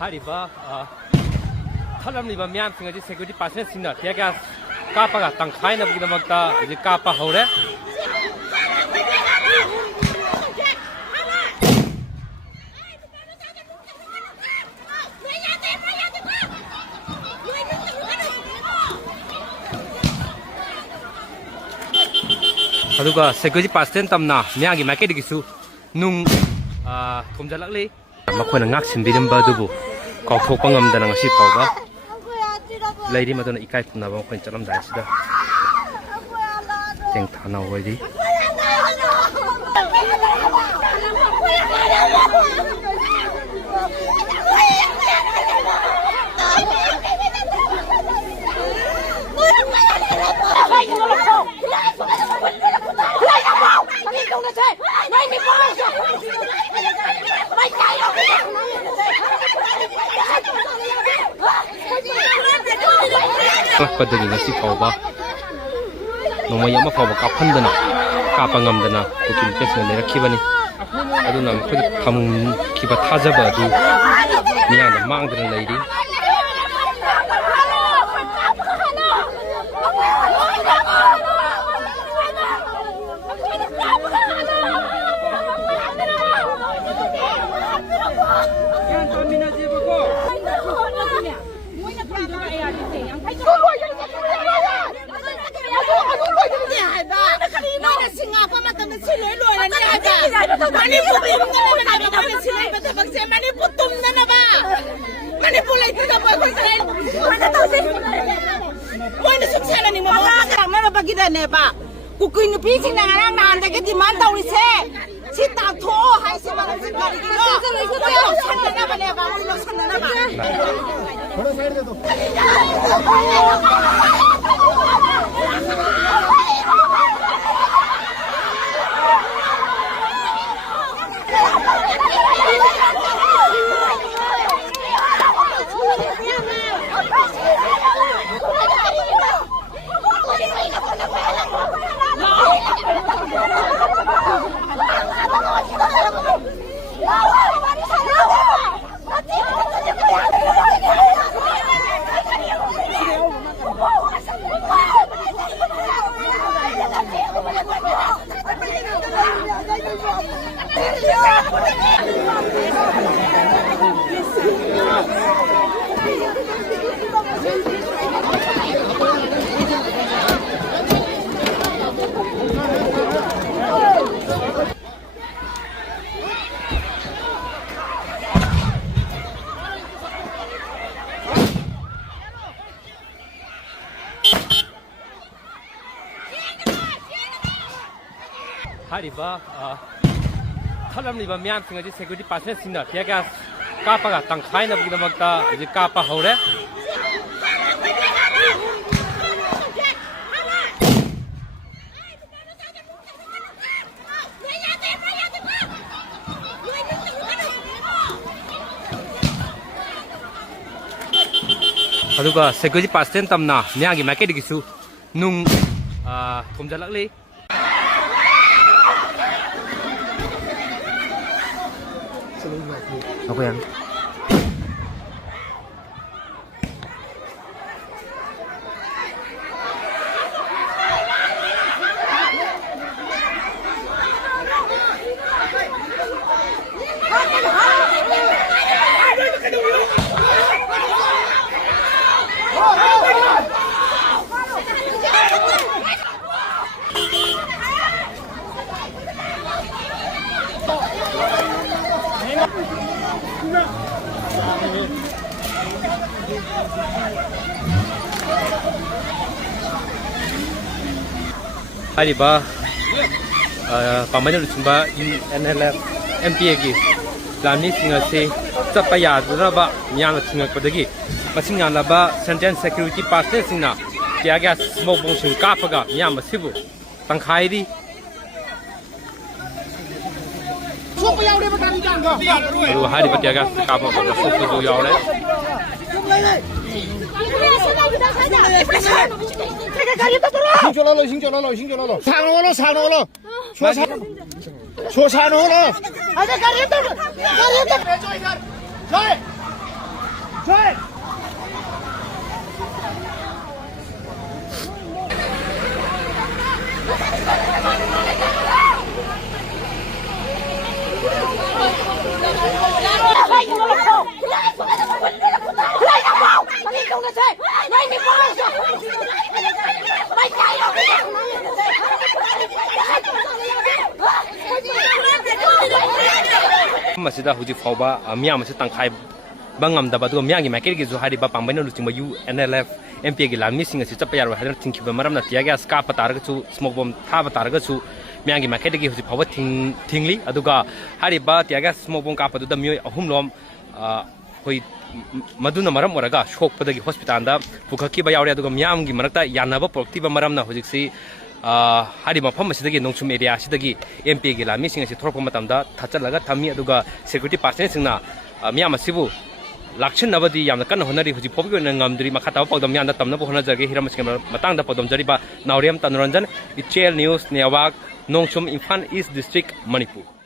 하리바 탈람리바 미암승아지 세큐리티 파슨스나 TearGas Kappada tangkhaina bugidamagta izi kapa hore aduga security pasen tamna myagi market gisu nung thomjalakle makhona ngak sinbiramba dubu kauthopa ngamdana ngasi phawba lady madona ikai punaba khoi chalam dai sida teng thana hoidi Kappada ngasi phawba nomai ama phawba kaphandana kapangamdana kukin pesna lerakhibani aduna khudi tham khiba thajaba du miyana mangdana leiri Kukuin pising na nga lang na demand daw ise. Si Tato hay si mga sigari kilo. Losan na na ba niya ba? Losan na na ba? Thora side de do. 하리바 탈람리바 미암승아지 security pasen스나 TearGas Kappada tangkhaina bugidamagta izi kapa hore aduga security pasen tamna myagi market gisu nung thomjalakle apa yang 하리바 pamanyalu chumba UNLF MPA gi lamni singase chapaya duraba miyamna thingakpadagi masing ngalaba Central Security Pasen singna TearGas smoke bomb sing kapaga miyamma sibu tangkhairi ru hariba TearGas kapaga sokhre do yaure 힘줘라로 산으로 저 산으로 masida huji fauba miyam se tangkhai bangam daba du myangi market gi zu hari ba pambaina lu chingba UNLF MP gi lami singa se chapya ro hadan thingki ba maram na TearGas ka patar ga chu smoke bomb tha ba tar ga chu myangi market gi huji fauba thingli aduga hari ba TearGas smoke bomb ka padu da Mioi ahum lom hoi maduna maram oraga shok padagi hospital da pukhaki ba yawre aduga miyam gi marakta yanaba prokti ba maram na hujik si hari mafam asidagi nongchum area asidagi MP gi lami singa se thorpa matamda thachalaga thami aduga security person singna miyam asibu lakshin nabadi yamna kan honari huji phobi na ngamdri makhata pawdam yanda tamna bo hona jage hiram skem matang da pawdam jariba nauriam tanranjan ichel news newak nongchum Imphal East District Manipur.